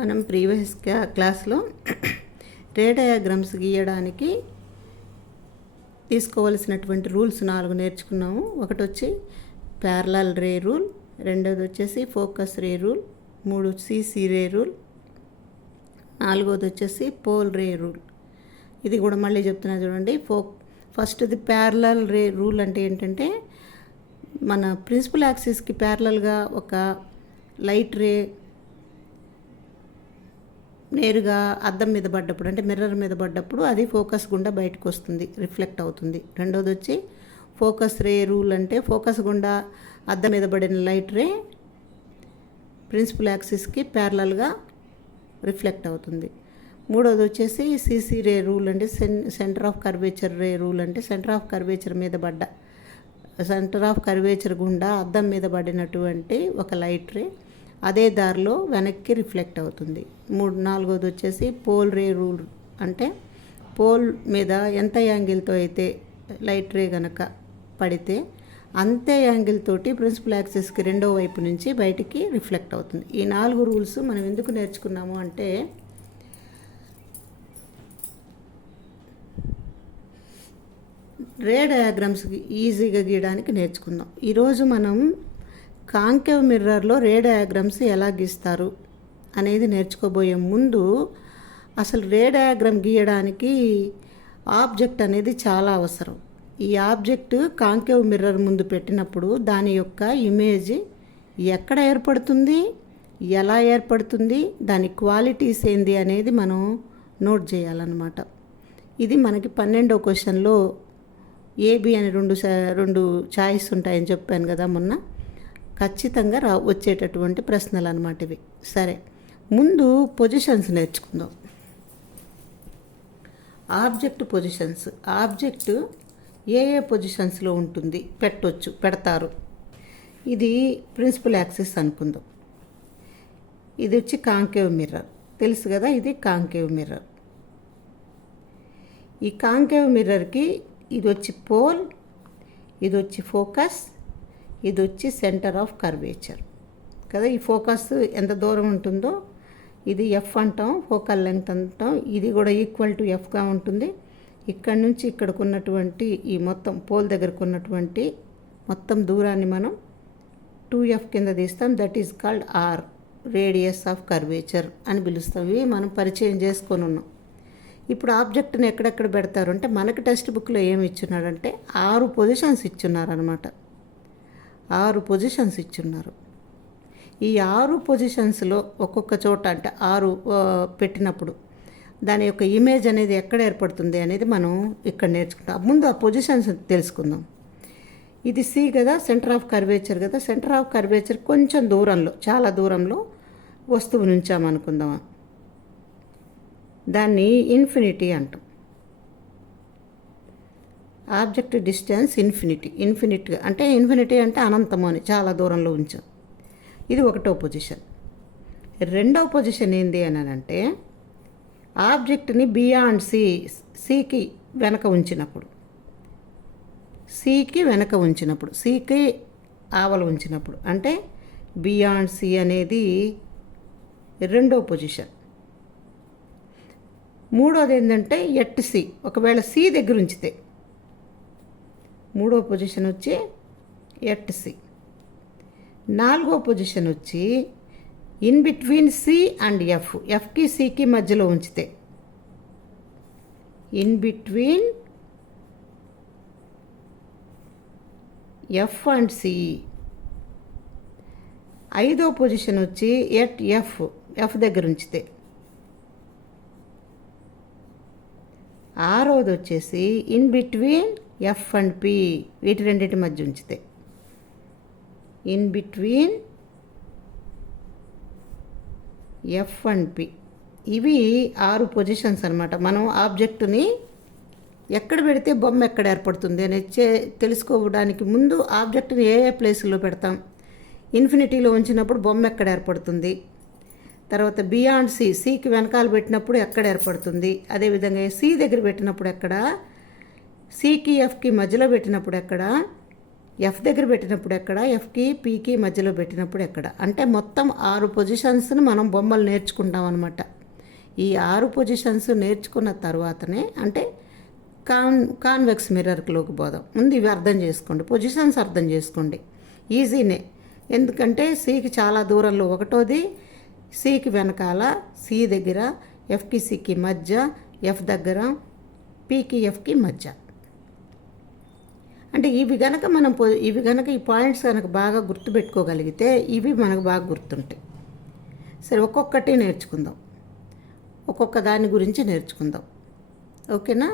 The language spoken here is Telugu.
మనం ప్రీవియస్ క్లాస్లో రే డయాగ్రామ్స్ గీయడానికి తీసుకోవలసినటువంటి రూల్స్ 4 నేర్చుకున్నాము. ఒకటి వచ్చి ప్యారలల్ రే రూల్, రెండోది వచ్చేసి ఫోకస్ రే రూల్, 3 సీసీ రే రూల్, 4వది వచ్చేసి పోల్ రే రూల్. ఇది కూడా మళ్ళీ చెప్తున్నా చూడండి. ఫస్ట్ది ప్యారలల్ రే రూల్ అంటే ఏంటంటే మన ప్రిన్సిపల్ యాక్సిస్కి ప్యారలల్గా ఒక లైట్ రే నేరుగా అద్దం మీద పడ్డప్పుడు అంటే మిర్రర్ మీద పడ్డప్పుడు అది ఫోకస్ గుండా బయటకు వస్తుంది, రిఫ్లెక్ట్ అవుతుంది. రెండోది వచ్చి ఫోకస్ రే రూల్ అంటే ఫోకస్ గుండా అద్దం మీద పడిన లైట్ రే ప్రిన్సిపల్ యాక్సిస్కి ప్యారలల్గా రిఫ్లెక్ట్ అవుతుంది. మూడోది వచ్చేసి సీసీ రే రూల్ అంటే centre of curvature ray rule అంటే సెంటర్ ఆఫ్ కర్వేచర్ గుండా అద్దం మీద పడినటువంటి ఒక లైట్ రే అదే దారిలో వెనక్కి రిఫ్లెక్ట్ అవుతుంది. నాలుగోది వచ్చేసి పోల్ రే రూల్ అంటే పోల్ మీద ఎంత యాంగిల్తో అయితే లైట్ రే కనుక పడితే అంతే యాంగిల్ తోటి ప్రిన్సిపల్ యాక్సిస్కి రెండో వైపు నుంచి బయటికి రిఫ్లెక్ట్ అవుతుంది. ఈ 4 రూల్స్ మనం ఎందుకు నేర్చుకున్నాము అంటే రే డయాగ్రామ్స్కి ఈజీగా గీయడానికి నేర్చుకుందాం. ఈరోజు మనం కాంకేవ్ మిర్రర్లో రే డయాగ్రామ్స్ ఎలా గీస్తారు అనేది నేర్చుకోబోయే ముందు అసలు రే డయాగ్రామ్ గీయడానికి ఆబ్జెక్ట్ అనేది చాలా అవసరం. ఈ ఆబ్జెక్ట్ కాంకేవ్ మిర్రర్ ముందు పెట్టినప్పుడు దాని యొక్క ఇమేజ్ ఎక్కడ ఏర్పడుతుంది, ఎలా ఏర్పడుతుంది, దాని క్వాలిటీస్ ఏంది అనేది మనం నోట్ చేయాలన్నమాట. ఇది మనకి 12వ క్వశ్చన్లో ఏబి అని రెండు చాయిస్ ఉంటాయని చెప్పాను కదా మొన్న. ఖచ్చితంగా వచ్చేటటువంటి ప్రశ్నలు అన్నమాట ఇవి. సరే, ముందు పొజిషన్స్ నేర్చుకుందాం. Object positions. ఆబ్జెక్ట్ ఏ పొజిషన్స్లో ఉంటుంది, పెడతారు. ఇది ప్రిన్సిపల్ యాక్సిస్ అనుకుందాం. ఇది వచ్చి కాంకేవ్ మిర్రర్, తెలుసు కదా, ఇది కాంకేవ్ మిర్రర్. ఈ కాంకేవ్ మిర్రర్కి ఇది వచ్చి పోల్, ఇది వచ్చి ఫోకస్, ఇది వచ్చి సెంటర్ ఆఫ్ కర్వేచర్ కదా. ఈ ఫోకస్ ఎంత దూరం ఉంటుందో ఇది ఎఫ్ అంటాం, ఫోకల్ లెంగ్త్ అంటాం. ఇది కూడా ఈక్వల్ టు ఎఫ్గా ఉంటుంది. ఇక్కడ నుంచి ఇక్కడికి ఉన్నటువంటి ఈ మొత్తం పోల్ దగ్గరకు ఉన్నటువంటి మొత్తం దూరాన్ని మనం 2f కింద తీస్తాం. That is called R, radius of curvature అని పిలుస్తాం. ఇవి మనం పరిచయం చేసుకొని ఉన్నాం. ఇప్పుడు ఆబ్జెక్ట్ని ఎక్కడెక్కడ పెడతారు అంటే మనకి టెక్స్ట్ బుక్లో ఏమి ఇచ్చున్నాడంటే 6 పొజిషన్స్ ఇచ్చున్నారనమాట. 6 పొజిషన్స్ ఇచ్చున్నారు. ఈ 6 పొజిషన్స్లో ఒక్కొక్క చోట అంటే 6 పెట్టినప్పుడు దాని యొక్క ఇమేజ్ అనేది ఎక్కడ ఏర్పడుతుంది అనేది మనం ఇక్కడ నేర్చుకుంటాం. ముందు ఆ పొజిషన్స్ తెలుసుకుందాం. ఇది సి కదా, సెంటర్ ఆఫ్ కర్వేచర్ కదా. సెంటర్ ఆఫ్ కర్వేచర్ కొంచెం దూరంలో, చాలా దూరంలో వస్తువు నుంచామనుకుందాం. దాన్ని ఇన్ఫినిటీ అంటాం. ఆబ్జెక్ట్ డిస్టెన్స్ ఇన్ఫినిటీ అంటే అనంతము అని, చాలా దూరంలో ఉంచాం. ఇది 1వ పొజిషన్. 2వ పొజిషన్ ఏంది అని అంటే ఆబ్జెక్ట్ని బియాండ్ సికి వెనక ఉంచినప్పుడు, సికి ఆవల ఉంచినప్పుడు అంటే బియాండ్ సి అనేది 2వ పొజిషన్. 3వది ఏంటంటే ఎట్ సి, ఒకవేళ సి దగ్గర ఉంచితే 3వ పొజిషన్ వచ్చి ఎట్ సి. 4వ పొజిషన్ వచ్చి ఇన్ బిట్వీన్ సి అండ్ ఎఫ్కి సికి మధ్యలో ఉంచితే in between F and C. 5వ పొజిషన్ వచ్చి ఎట్ ఎఫ్ దగ్గర ఉంచితే. 6వది వచ్చేసి in between F and P, వీటి రెండింటి మధ్య ఉంచితే in between F and P. ఇవి 6 పొజిషన్స్ అనమాట. మనం ఆబ్జెక్టుని ఎక్కడ పెడితే బొమ్మ ఎక్కడ ఏర్పడుతుంది అనేది తెలుసుకోవడానికి ముందు ఆబ్జెక్ట్ని ఏ ప్లేస్లో పెడతాం, ఇన్ఫినిటీలో ఉంచినప్పుడు బొమ్మ ఎక్కడ ఏర్పడుతుంది, తర్వాత బియాండ్ సికి వెనకాల పెట్టినప్పుడు ఎక్కడ ఏర్పడుతుంది, అదేవిధంగా సి దగ్గర పెట్టినప్పుడు ఎక్కడ, సికి ఎఫ్కి మధ్యలో పెట్టినప్పుడు ఎక్కడ, ఎఫ్ దగ్గర పెట్టినప్పుడు ఎక్కడ, ఎఫ్కి పీకి మధ్యలో పెట్టినప్పుడు ఎక్కడ, అంటే మొత్తం 6 పొజిషన్స్ని మనం బొమ్మలు నేర్చుకుంటాం అనమాట. ఈ 6 పొజిషన్స్ నేర్చుకున్న తర్వాతనే అంటే కాన్వెక్స్ మిర్రర్లోకి పోదాం. ముందు ఇవి అర్థం చేసుకోండి, పొజిషన్స్ అర్థం చేసుకోండి, ఈజీనే. ఎందుకంటే సికి చాలా దూరంలో, ఒకటోది సికి వెనకాల, సి దగ్గర, ఎఫ్కి సికి మధ్య, ఎఫ్ దగ్గర, పీకి ఎఫ్కి మధ్య. అంటే ఇవి గనక ఈ పాయింట్స్ కనుక బాగా గుర్తుపెట్టుకోగలిగితే ఇవి మనకు బాగా గుర్తుంటాయి. సరే, ఒక్కొక్కటి నేర్చుకుందాం, ఒక్కొక్క దాని గురించి నేర్చుకుందాం. ఓకేనా?